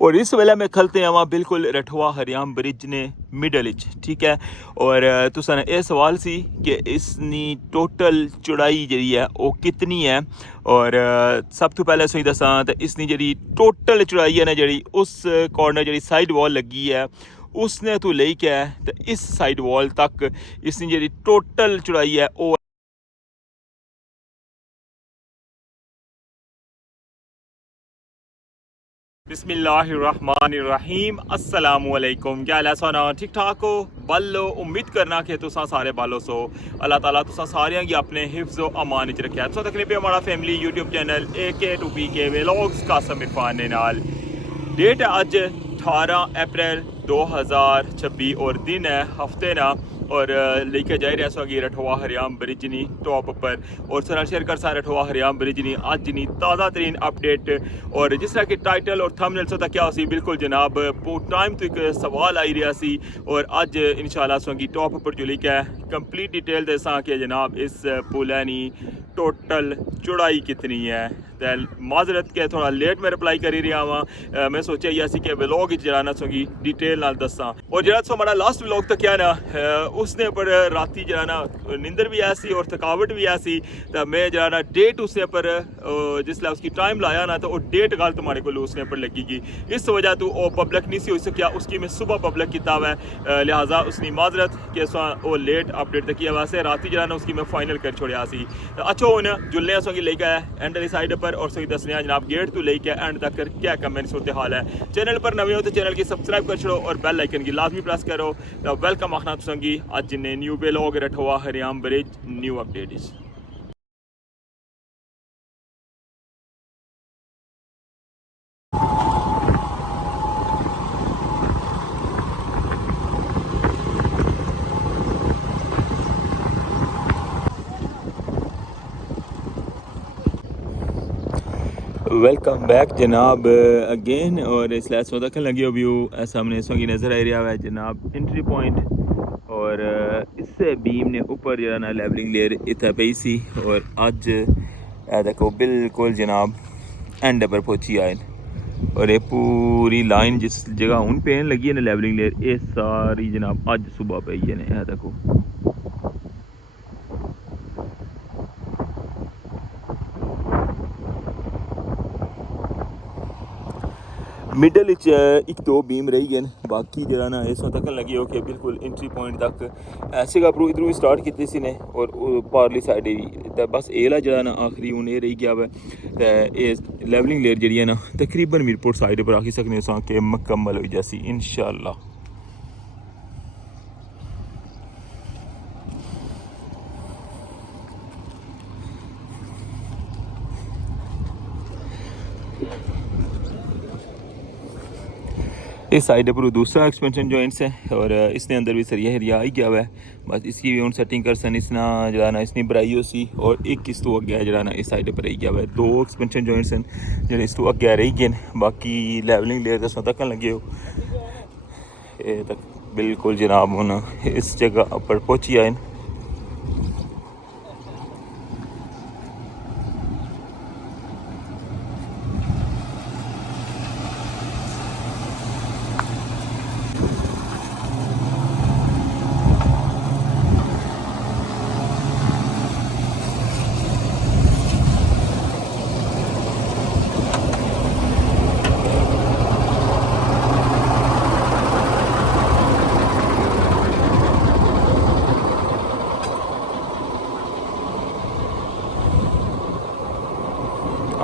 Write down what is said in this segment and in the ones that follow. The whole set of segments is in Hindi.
और इस वेले में खलते हैं वहाँ बिल्कुल रठवा हरियाम ब्रिज ने मिडल इच ठीक है। और तुसा ने यह सवाल सी कि इसनी टोटल चौड़ाई जी है वो कितनी है। और सब तो पहले सही दसा तो इसनी जी टोटल चौड़ाई है ना जी उस कॉर्नर जी साइड वॉल लगी है उसने तो लेके तो इस साइड वॉल तक इसकी जी टोटल चौड़ाई है वो बिस्मिल्लाहिर्रहमानिर्रहीम अस्सलामुअलैकुम। क्या हाल है सोना ठीक ठाक हो बल्लो उम्मीद करना कि तुसा सारे बालो सो अल्लाह ताला तुसा सारियां की अपने हिफ्ज़ व अमान च रखे। तुसा तकलीफ पे हमारा family YouTube channel AK2PK vlogs Qasim Irfan ने नाल डेट है अज 18 अप्रैल 2026 और दिन है हफ्ते ना और लेके जाए रहा सो रठवा हरियाम ब्रिज नी टॉप पर और सर शेयर कर सा रठवा हरियाम ब्रिज नी अज नी ताज़ा तरीन अपडेट। और जिस तरह की टाइटल और थंबनेल सो क्या सी बिल्कुल जनाब टाइम तो एक सवाल आई रहा सी और अज इंशाल्लाह सो टॉप पर जो लिखा है कंप्लीट डिटेल दसा कि जनाब इस पुल नी टोटल चौड़ाई कितनी है। तो माजरत के थोड़ा लेट में रिप्लाई करी रहा वहाँ मैं सोचा यह सी कि व्लॉग जराना सोगी डिटेल नाल दसा। और जरा सो हमारा लास्ट व्लॉग तक क्या ना उसने पर राती जराना नींदर भी ऐसी और थकावट भी ऐसी तो मैं जराना डेट उसने पर जिसला उसकी टाइम लाया ना तो वो डेट गलत हमारे को उसने पर लगेगी इस वजह तो वो पब्लिक नहीं सी हो सकिया उसकी मैं सुबह पब्लिक किताब है लिहाजा उसकी माजरत कि वो लेट अपडेट तक किया वैसे राती जराना उसकी मैं फाइनल कर छोड़िया सी। तो अच्छा हूँ जुलने सोगी लेके आया एंड वाली साइड पर और सही दसने जनाब गेट तो लेके एंड तक क्या कमेंट सूरत हाल है। चैनल पर नवे हो तो चैनल की सब्सक्राइब कर छोड़ो और बेल आइकन की लाजमी प्रेस करो। तो वेलकम आखना तुसंगी अज ने न्यू व्लॉग रठवा हरियाम bridge new update. Welcome back जनाब अगेन और इसलिए सो तक लगे व्यू सामने सो की नज़र आ रहा है जनाब एंट्री पॉइंट। और इस बीम ने ऊपर जो ना लेवलिंग लेयर इतना पई सी और अज देखो बिल्कुल जनाब एंड पर पहुंची आए और ये पूरी लाइन जिस जगह हूँ पेन लगी है ना लेवलिंग लेयर ये सारी जनाब अज सुबह पई है देखो। मिडल एक दो बीम रही गए बाकी जरा ना इस तक लगी हो कि बिल्कुल एंट्री पॉइंट तक ऐसे गपरू इधरों स्टार्ट की सी ने और पारली साइड ही बस एला जरा ना आखिरी हूँ ये रही गया वै तो लेवलिंग लेयर जी है ना तकरीबन मीरपुर साइड पर आखी सकने कि मुकम्मल हो जैसी इंशाल्लाह। इस साइड पर दूसरा एक्सपेंशन जॉइंट्स है और इसने अंदर भी सरिया हरिया ही गया हुआ है बस इसकी भी हूँ सेटिंग कर सन इसना जरा ना इसने बनाई हो सी और एक किस तो अगे है जरा ना इस साइड पर रही गया हुआ है दो एक्सपेंशन जॉइंट्स हैं जो इस तो अगे रही गए बाकी लेवलिंग लेयर दसों तक लगे हो ये तक बिल्कुल जनाब हूँ इस जगह पर पहुँची आए।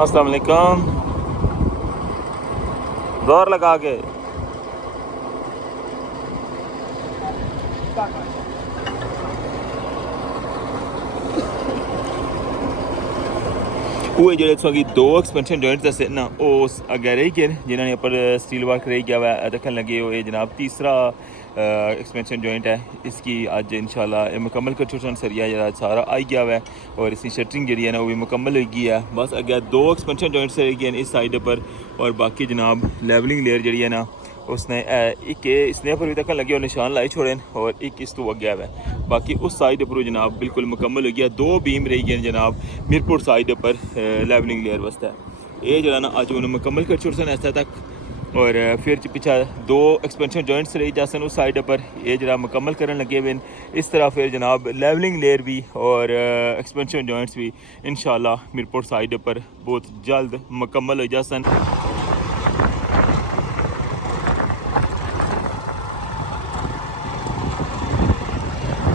अस्सलाम वालेकुम जोर लगा के वो जो दो एक्सपेंशन जॉइंट्स दसे ना उस अगे रही गए जिन्होंने पर स्टील वर्क रही गया हुआ दखन लगे हो ये जनाब तीसरा एक्सपेंशन जॉइंट है इसकी अज इंशाल्लाह मुकम्मल कर छुड़न सरिया जरा सारा आई गया है और इसकी शटरिंग जी है ना वो भी मुकम्मल हो गई है। बस अगे 2 एक्सपेंशन जॉइंट्स रह गए इस साइड पर और बाकी जनाब लेवलिंग लेयर जी है ना उसने एक इसने पर भी तक लगे और निशान लाई छोड़े और एक इस तो अगे है। बाकी उस साइड पर जनाब बिल्कुल मुकम्मल हो गया। 2 बीम रही गए जनाब मीरपुर साइड पर लेवलिंग लेयर वास्ते ये जरा ना अज उन्हें मुकम्मल कर छुड़सन ऐसा तक और फिर पीछा 2 एक्सपेंशन जॉइंट्स रही जासन उस साइड पर ये जरा मुकम्मल करने लगे हुए इस तरह फिर जनाब लेवलिंग लेयर भी और एक्सपेंशन जॉइंट्स भी इंशाल्लाह मीरपुर साइड पर बहुत जल्द मुकम्मल हो जासन।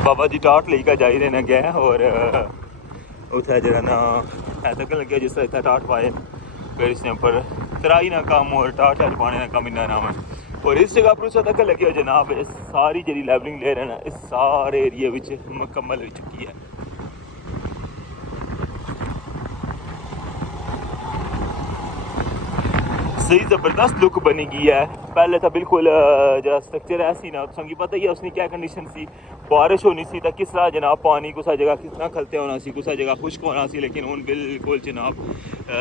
बाबा जी टाट लेकर जा रहे हैं गए और उतना जरा ना ऐसा कर लगे जिस तरह टाट पाए फिर इसने ऊपर तराई ना कम और टाट पाने ना कम इन्ना नाम है और इस जगह पर तक लगे जनाब सारी जी लेवलिंग लेयर है ना इस सारे एरिया मुकम्मल हो चुकी है। सही ज़बरदस्त लुक बनी गई है। पहले तो बिल्कुल जरा स्ट्रक्चर ऐसी ना संगी पता ही है उसकी क्या कंडीशन सी बारिश होनी सी तो किस तरह जनाब पानी कुछ जगह कितना खलते होना सी कुछ जगह खुश्क होना सी लेकिन हूँ बिल्कुल जनाब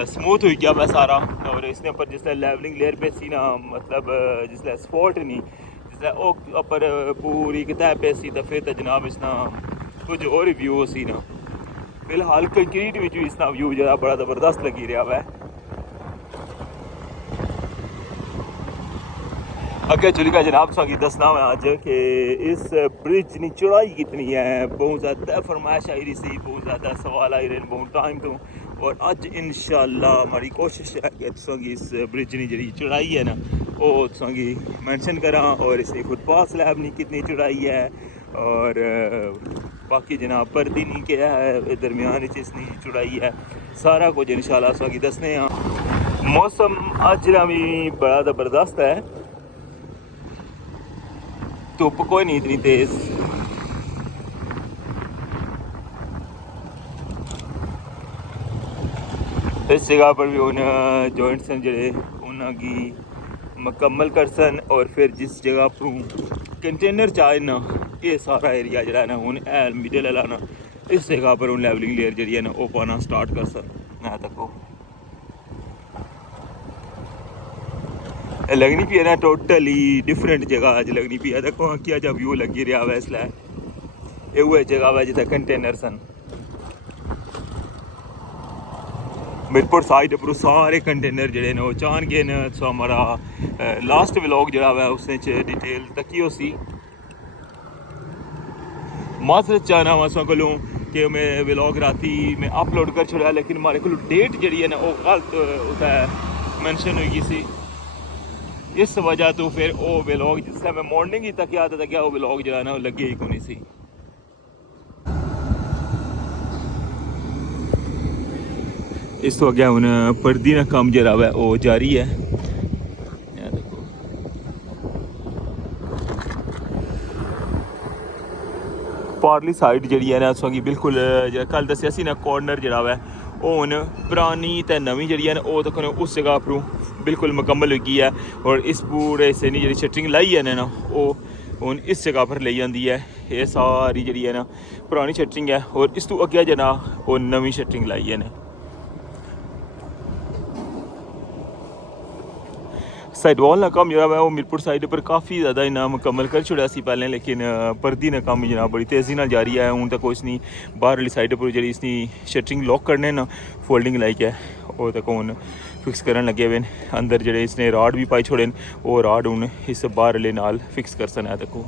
स्मूथ हो गया वह सारा और इसने ऊपर जिसले लेवलिंग लेयर पे सी ना मतलब जिसले स्पॉट नहीं जिसले ऊपर पूरी किताब पे सी तो फिर तो जनाब इसना कुछ और व्यू सी ना फिलहाल कंक्रीट भी इसना व्यू जरा बड़ा ज़बरदस्त लगी रहा वै। अगे चली का जनाब सागी दसना मैं आज कि इस ब्रिज की चौड़ाई कितनी है। बहुत ज़्यादा फरमाइश आई रही सी बहुत ज़्यादा सवाल आई रहे बहुत टाइम तो और अज इंशाल्लाह हमारी कोशिश है कि तुसांगी इस ब्रिज की जी चौड़ाई है ना वो तुसांगी मेंशन करा और इसकी फुटपाथ स्लैब नहीं कितनी चौड़ाई है और बाकी जनाब पर्दी नहीं क्या है दरमियान इसकी चौड़ाई है सारा कुछ इंशाल्लाह तुसांगी दसने। मौसम अज भी बड़ा ज़बरदस्त है धुप कोई नहीं इतनी तेज। इस जगह पर भी उन जॉइंट्स हैं जड़े उन्होंने मुकम्मल कर सन और फिर जिस जगह पर कंटेनर चाहे ना ये सारा एरिया जरा ना हूँ मिडल वाला ना इस जगह पर लेवलिंग लेयर जी है ना वो पाना स्टार्ट कर सन मैं तक लगनी पी है ना टोटली डिफरेंट जगह अज लगनी पी है देखो क्या जब व्यू लगी रहा है इसलिए ये जगह है जितना कंटेनर सन मीरपुर साइड पर सारे कंटेनर जड़े ने वो चाहन गए न सो हमारा लास्ट व्लॉग जड़ा है उसने डिटेल तकी हो सी माजरत चाहना वहाँ को कि मैं व्लॉग राती में अपलोड कर छोड़ा लेकिन हमारे को डेट जी है ना वो गलत उत्तर मैंशन होगी सी इस वजह तो फिर वो व्लॉग जिससे मैं मॉर्निंग ही तक आता था क्या वो व्लॉग जो है ना वो लगे ही कोनी सी। इस तो अगे हूँ पर्दी ना काम जरा है वो जारी है। पारली साइड जी है ना उसकी बिल्कुल कल दसिया सी ना कॉर्नर जरा है वो हूँ पुरानी तो नवी जी है ना वो तक उस जगह पर बिल्कुल मुकम्मल हो गई है और इस पूरे हिस्से की जी शटरिंग लाई है ना वो हूँ इस जगह पर ली जाती है। ये सारी जी है ना पुरानी शटरिंग है और इस तो अगे जना वो नवी शटरिंग लाई है ना। साइड वॉल ना काम जरा है वो मीरपुर साइड पर काफ़ी ज़्यादा इन्ना मुकम्मल कर छुड़ा सी पहले लेकिन पर्दी ना काम जना बड़ी तेज़ी ना जारी है हूँ तो कुछ नहीं बाहर वाली साइड पर जी इसकी शटरिंग लॉक करने ना फोल्डिंग लाइक है वो तक हूँ फिक्स करन लगे हुए अंदर जड़े इसने राड भी पाई छोड़े वो राड हूँ इस बाहर वाले नाल फिक्स कर सन है तक।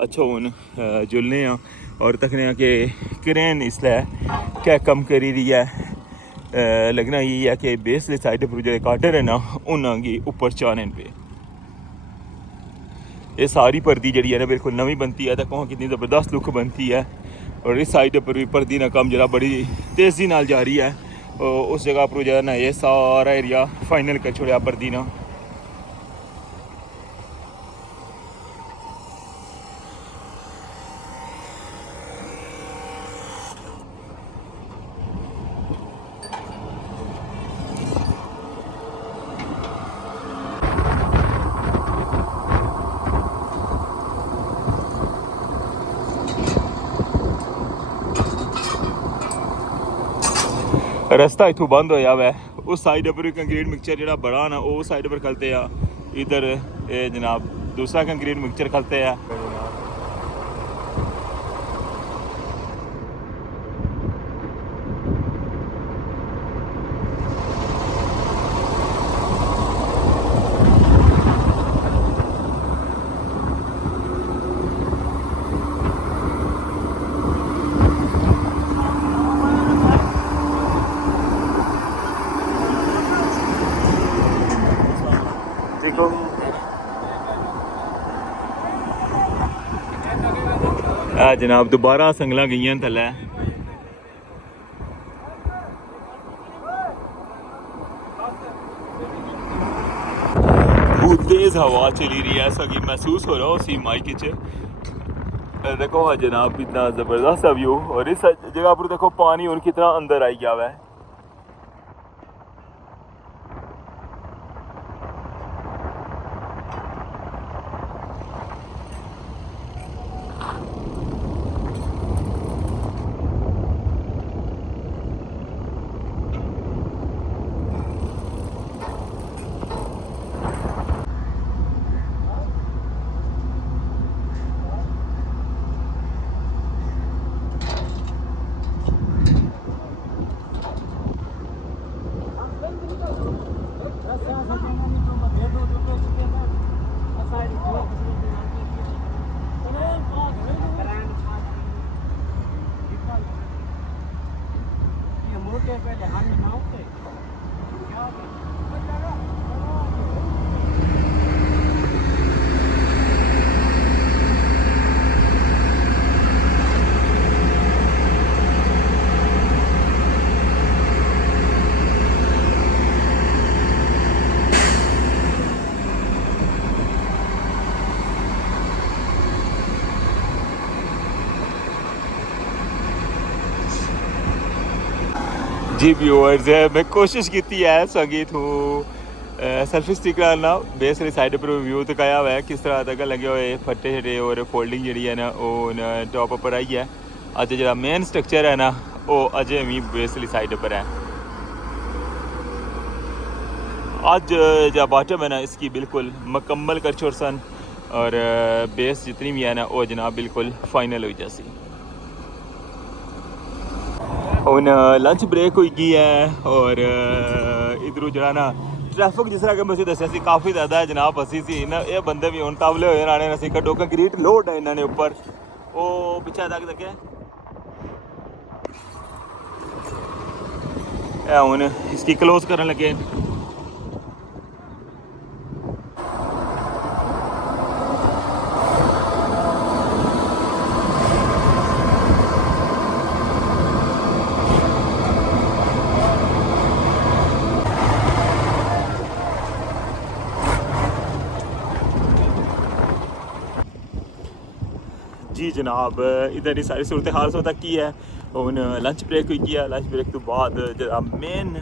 अच्छा हूँ जुलने और तकने कि क्रेन इसलिए क्या कम करी रही है लगना यही है कि बेसली साइड पर जो काटर है ना उन्होंने ऊपर चाने पे ये सारी पर्दी जी है ना बिल्कुल नवी बनती है। देखो कितनी ज़बरदस्त लुक बनती है। और इस साइड पर भी पर्दी ना कम जरा बड़ी तेज़ी नाल जा रही है। उस जगह पर जो है ना ये सारा एरिया फाइनल कर छोड़ा पर्दी ना। रस्ता इतों बंद होया हुआ है। उस साइड पर कंक्रीट मिक्सचर जो बड़ा ना उस साइड पर खलते हैं। इधर जनाब दूसरा कंक्रीट मिक्सचर खलते हैं। देखो जनाब दोबारा संगल गई थले बहुत तेज हवा चली रही है ऐसा कि महसूस हो रहा हो सी माइक च। देखो हाँ जनाब इतना ज़बरदस्त व्यू। और इस जगह पर देखो पानी और कितना अंदर आई गया है। जी व्यूअर्स मैं कोशिश की है संगीत हूँ सेल्फी स्टिक करना बेस वाली साइड पर व्यू दिखाया हुआ है किस तरह तक लगे हुए फट्टे छटे और फोल्डिंग जी है ना वो टॉप पर आई है। अज जो मेन स्ट्रक्चर है ना वो अजे भी बेस वाली साइड पर है। अज जो बॉटम है ना इसकी बिल्कुल मुकम्मल कर छोड़ सन और बेस जितनी भी है ना वो जनाब बिल्कुल फाइनल हो जैसी। हुन लंच ब्रेक हुई गई है और इधरों जरा ना ट्रैफिक जिस तरह कि मुझे दसिया सी काफ़ी ज़्यादा है जनाब फसी सी ना ये बंदे भी हूँ तबले होए आने सी कड्डो कंक्रीट लोड है इन्होंने उपर वो पिछा तक तक हूँ इसकी क्लोज करने लगे। जी जनाब इधर ही सारी सूरत हाल सो तक की है। हूँ लंच ब्रेक हुई है। लंच ब्रेक तो बाद जो मेन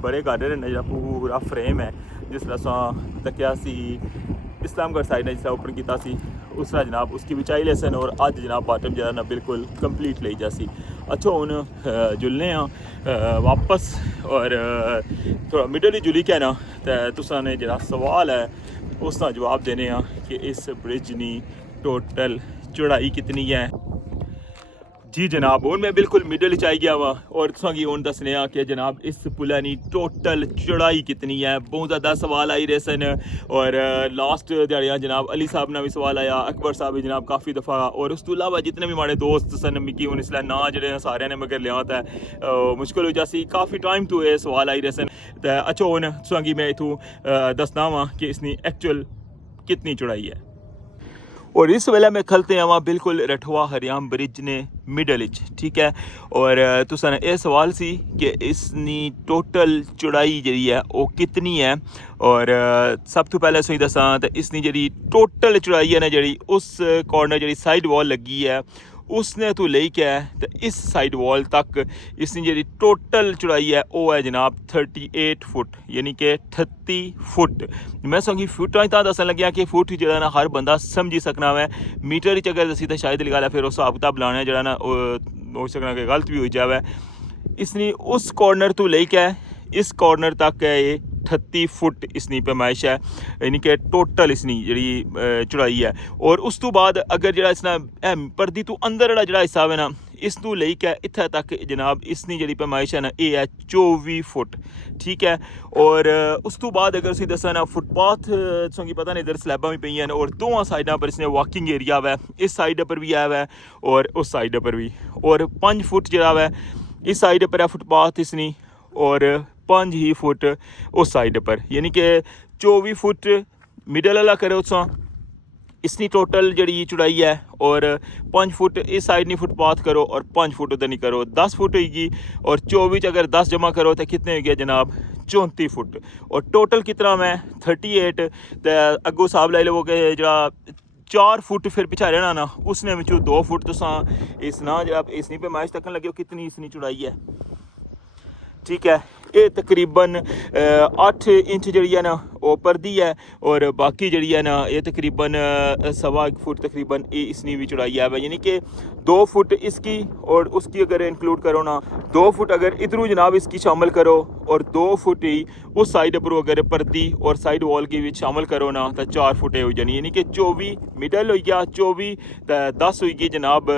बड़े गार्डन है जो पूरा फ्रेम है जिस तरह तकिया सी इस्लामगढ़ साइड ने जिस ओपन किया उस तरह जनाब उसकी बिछाई लेसन और अज जनाब बॉटम जरा ना बिल्कुल कंप्लीट ले जासी। अच्छा हूँ जुलने वापस और थोड़ा मिडल ही जुली के ना तो तुसा ने जरा सवाल है उसका जवाब देने कि इस ब्रिज की टोटल चौड़ाई कितनी है। जी जनाब, हूँ मैं बिल्कुल मिडल च आई गया वा और तुसेंगी हूँ दस्सने कि जनाब इस पुलै दी टोटल चौड़ाई कितनी है। बहुत ज़्यादा सवाल आई रहे सन और लास्ट ध्याड़ियां जनाब अली साहब ने भी सवाल आया, अकबर साहब भी जनाब काफ़ी दफ़ा, और उस तो इलावा जितने भी हमारे दोस्त सन मिगी हूँ इसलिए ना जेह्ड़े सारे ने मगर लिया है मुश्किल हो जासी, काफ़ी टाइम तो ये सवाल आई रहे सन। तो अच्छा हूँ तुसेंगी मैं इत्थूं दसना वा कि इसकी एक्चुअल कितनी चौड़ाई है। और इस वेले में खलते हैं वहाँ बिल्कुल रठवा हरियाम ब्रिज ने मिडल इच, ठीक है। और तुसा ये सवाल सी कि इसनी टोटल चौड़ाई जी है वो कितनी है। और सब तो पहले तुसें दसां तो इसनी जी टोटल चौड़ाई है ना जी उस कॉर्नर जी साइड वॉल लगी है उसने तो लेके तो इस साइड वॉल तक इसकी जी टोटल चौड़ाई है वो है जनाब 38 फुट, यानी कि 38 फुट। मैं संगी फुटां तां दसन लग्या कि फुट जो ना हर बंदा समझी सकना है, मीटर च अगर दसी तो शायद लगा फिर उस हिसाब किताब लाना जो ना हो सकना कि गलत भी हो जाए। इसनी उस कॉर्नर तो लेके इस कॉर्नर तक है ये 38 फुट इसनी पैमाइश है, यानी कि टोटल इसनी जी चौड़ाई है। और उस तो बाद अगर जो इसना परदी तो अंदर जो हिस्सा है ना इस तो लेके इत्थे तक जनाब इसनी जी पैमाइश है ना ये है 24 फुट, ठीक है। और उस तो बाद अगर उसी दसा ना फुटपाथ तुसेंगी पता नहीं इधर स्लैबां भी पई हैं और दोवां साइडां पर इसने वॉकिंग एरिया है, इस साइड पर भी है और उस साइड पर भी। और 5 फुट जो है इस साइड पर है फुटपाथ इसनी और 5 ही फुट उस साइड पर, यानी कि 24 फुट मिडल वाला करो तुसां इसनी टोटल जी चौड़ाई है। और 5 फुट इस साइड नहीं फुटपाथ करो और 5 फुट उधर नहीं करो, 10 फुट होगी। और 24 अगर 10 जमा करो तो कितने हो गया जनाब 34 फुट। और टोटल कितना मैं 38 तो अगो हिसाब लाई लो कि जरा 4 फुट फिर पिछा रहना ना उसने में 2 फुट तुसां इस ना जो इसनी पे मैच तकन लगे कितनी इसनी चौड़ाई है, ठीक है। ये तकरीबन 8 इंच जी है ना वो परदी है और बाकी जी है ना ये तकरीबन 1.25 फुट तकरीबन इसनी भी चौड़ाई है, यानी कि 2 फुट इसकी और उसकी अगर इंक्लूड करो ना 2 फुट अगर इधरों जनाब इसकी शामिल करो और 2 फुट ही उस साइड पर अगर परदी और साइड वॉल की भी शामिल करो ना तो 4 फुट हो जानी, यानी कि 24 मिडल हो गया 24 तो 10 होगी जनाब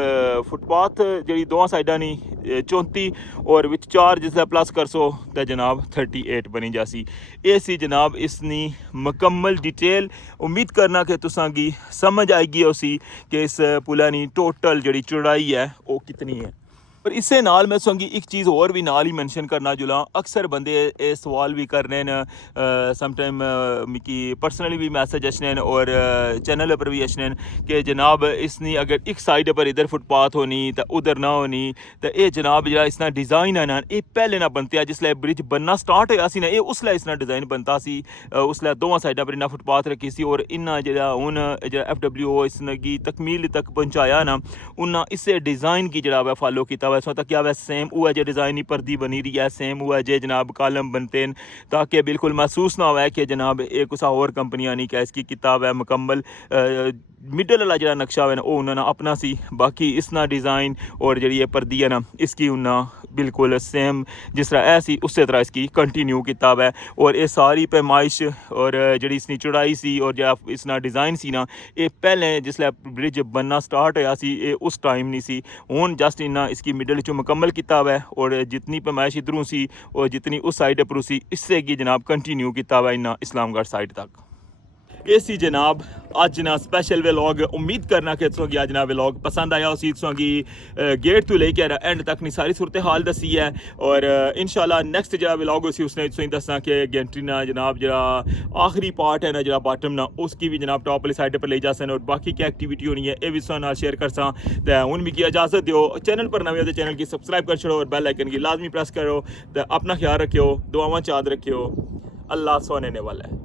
फुटपाथ जी दोवां साइडा नहीं 34 और विच 4 जिसका प्लस कर सो तो जनाब 38 बनी जासी। ये सी जनाब इसनी मुकम्मल डिटेल, उम्मीद करना कि तुसांगी समझ आएगी उसी कि इस पुलै दी टोटल जी चौड़ाई है वो कितनी है। पर इससे नाल मैं तुसेंगी एक चीज़ और भी नाल ही मैंशन करना जुला, अक्सर बंदे ये सवाल भी करने न समटाइम मिकी पर्सनली भी मैसेज अचने और चैनल पर भी अचने कि जनाब इसनी अगर एक साइड पर इधर फुटपाथ होनी तो उधर ना होनी तो ये जनाब जो इसना डिज़ाइन है ना ये पहले ना बनते जिसलै ब्रिज बनना स्टार्ट होया सी ना ये उसलै इसना डिज़ाइन बनता सी, उसलै दोवां साइडा पर इन्ना फुटपाथ रखी सी और इन्ना जो हूँ जो FWO इसगी तकमील तक पहुँचाया ना उन्ना इसे डिज़ाइन की जरा फॉलो किया वैसा तक क्या वै सेम हुआ जे डिज़ाइन ही परदी बनी रही है, सेम हुआ जे जनाब कालम बनते हैं ताकि बिल्कुल महसूस ना हो कि जनाब एक कुछ और कंपनियां नहीं क्या इसकी किताब है मुकम्मल मिडल वाला जो नक्शा है ना वो उन्होंने अपना सी, बाकी इसना डिज़ाइन और जी ये परदी है ना इसकी उन्होंने बिल्कुल सेम जिस तरह ऐसी उस तरह इसकी कंटिन्यू किताब है। और ये सारी पैमाइश और जी इसकी चौड़ाई सी और जो इसना डिज़ाइन सी ना ये पहले जिसलै ब्रिज बनना स्टार्ट होया सी ये उस टाइम नहीं सी, हुण जस्ट इन्ना इसकी मिडल चो मुकम्मल किताब है और जितनी पैमाइश इधरों सी और जितनी उस साइड पर सी इससे की जनाब कंटिन्यू किताब है इन्ना इस्लामगढ़ साइड तक। ये सी जनाब अज ना स्पेशल व्लॉग, उम्मीद करना कि तुसेंगी अज ना व्लॉग पसंद आया उसी तुसेंगी गेट तो लेके एंड तक नहीं सारी सूरत हाल दसी है। और इंशाल्लाह नेक्स्ट जो व्लॉग उसी उसने तुसेंगी दसना कि गेंट्री ना जनाब जरा आखिरी पार्ट है ना जरा बॉटम ना उसकी भी जनाब टॉप वाली साइड पर ले जा सन और बाकी क्या एक्टिविटी होनी है ये भी तुसें शेयर कर सा। तो हुण मिगी इजाजत दियो, चैनल पर नवे हो तो चैनल की सब्सक्राइब कर छोड़ो और बेल आइकन की लाजमी प्रेस करो। तो अपना ख्याल रखियो, दुआवां चाद रखियो, अल्लाह सोने वाला है।